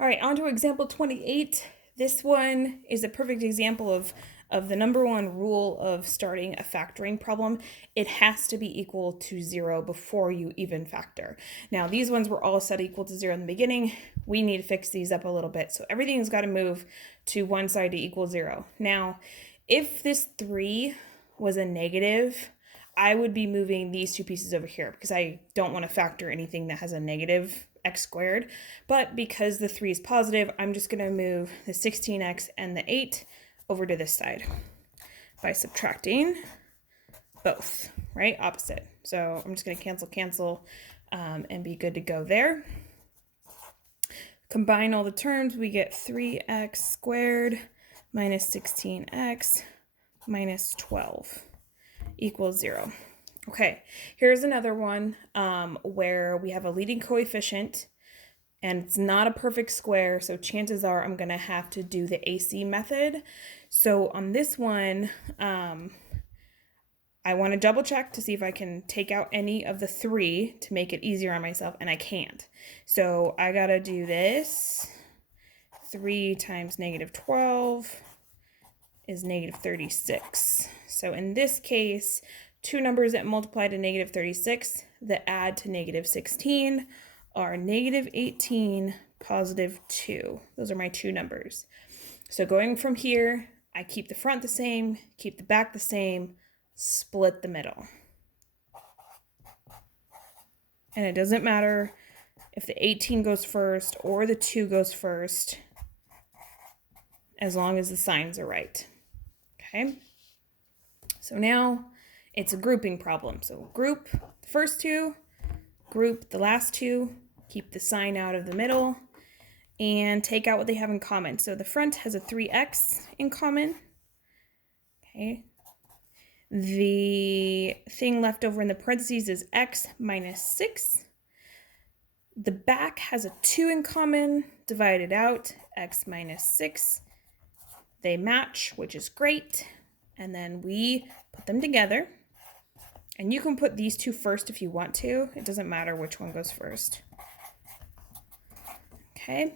All right, on to example 28. This one is a perfect example of the number one rule of starting a factoring problem. It has to be equal to 0 before you even factor. Now, these ones were all set equal to 0 in the beginning. We need to fix these up a little bit. So everything's got to move to one side to equal 0. Now, if this 3 was a negative, I would be moving these two pieces over here because I don't want to factor anything that has a negative x squared. But because the 3 is positive, I'm just going to move the 16x and the 8 over to this side by subtracting both, right? Opposite. So I'm just going to cancel, and be good to go there. Combine all the terms, we get 3x squared minus 16x minus 12 equals 0. Okay, here's another one where we have a leading coefficient and it's not a perfect square, so chances are I'm going to have to do the AC method. So on this one, I want to double check to see if I can take out any of the 3 to make it easier on myself, and I can't. So I got to do this. 3 times negative 12 is negative 36. So in this case, two numbers that multiply to negative 36 that add to negative 16 are negative 18, positive 2. Those are my two numbers. So going from here, I keep the front the same, keep the back the same, split the middle. And it doesn't matter if the 18 goes first or the 2 goes first, as long as the signs are right. Okay? So now it's a grouping problem. So group the first two, group the last two, keep the sign out of the middle, and take out what they have in common. So the front has a 3x in common. Okay. The thing left over in the parentheses is x minus 6. The back has a 2 in common, divided out, x minus 6. They match, which is great. And then we put them together. And you can put these two first if you want to. It doesn't matter which one goes first. Okay.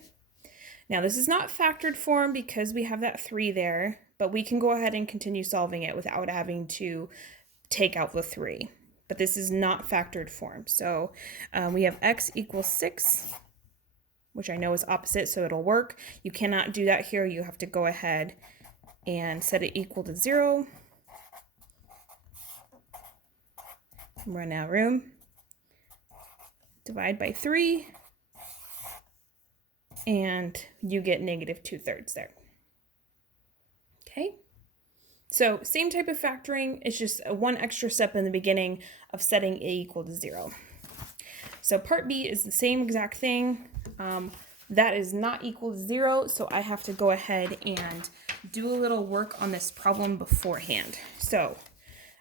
Now this is not factored form because we have that 3 there, but we can go ahead and continue solving it without having to take out the 3. But this is not factored form. So we have x equals 6, which I know is opposite, so it'll work. You cannot do that here. You have to go ahead and set it equal to 0. Run out of room. Divide by 3. And you get negative 2/3 there. Okay. So same type of factoring. It's just one extra step in the beginning of setting a equal to 0. So part B is the same exact thing. That is not equal to 0, so I have to go ahead and do a little work on this problem beforehand. So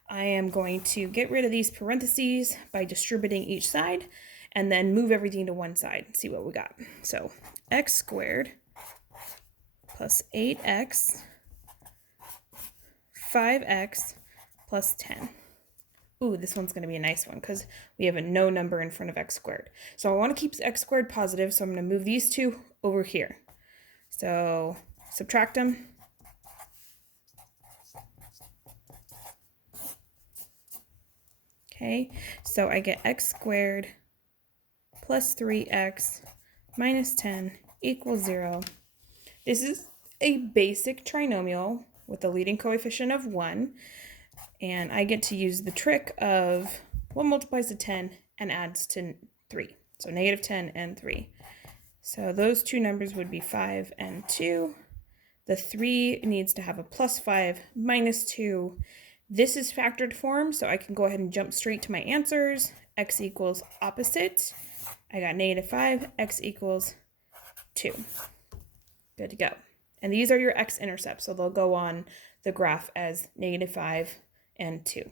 I am going to get rid of these parentheses by distributing each side and then move everything to one side. See what we got. So x squared plus 8x, 5x plus 10. Ooh, this one's going to be a nice one because we have a no number in front of x squared. So I want to keep x squared positive, so I'm going to move these two over here. So subtract them. Okay, so I get x squared plus 3x minus 10 equals 0. This is a basic trinomial with a leading coefficient of 1. And I get to use the trick of what multiplies to 10 and adds to 3. So negative 10 and 3. So those two numbers would be 5 and 2. The 3 needs to have a plus 5 minus 2. This is factored form, so I can go ahead and jump straight to my answers. X equals opposite. I got negative 5. X equals 2. Good to go. And these are your x-intercepts, so they'll go on the graph as negative 5 and 2.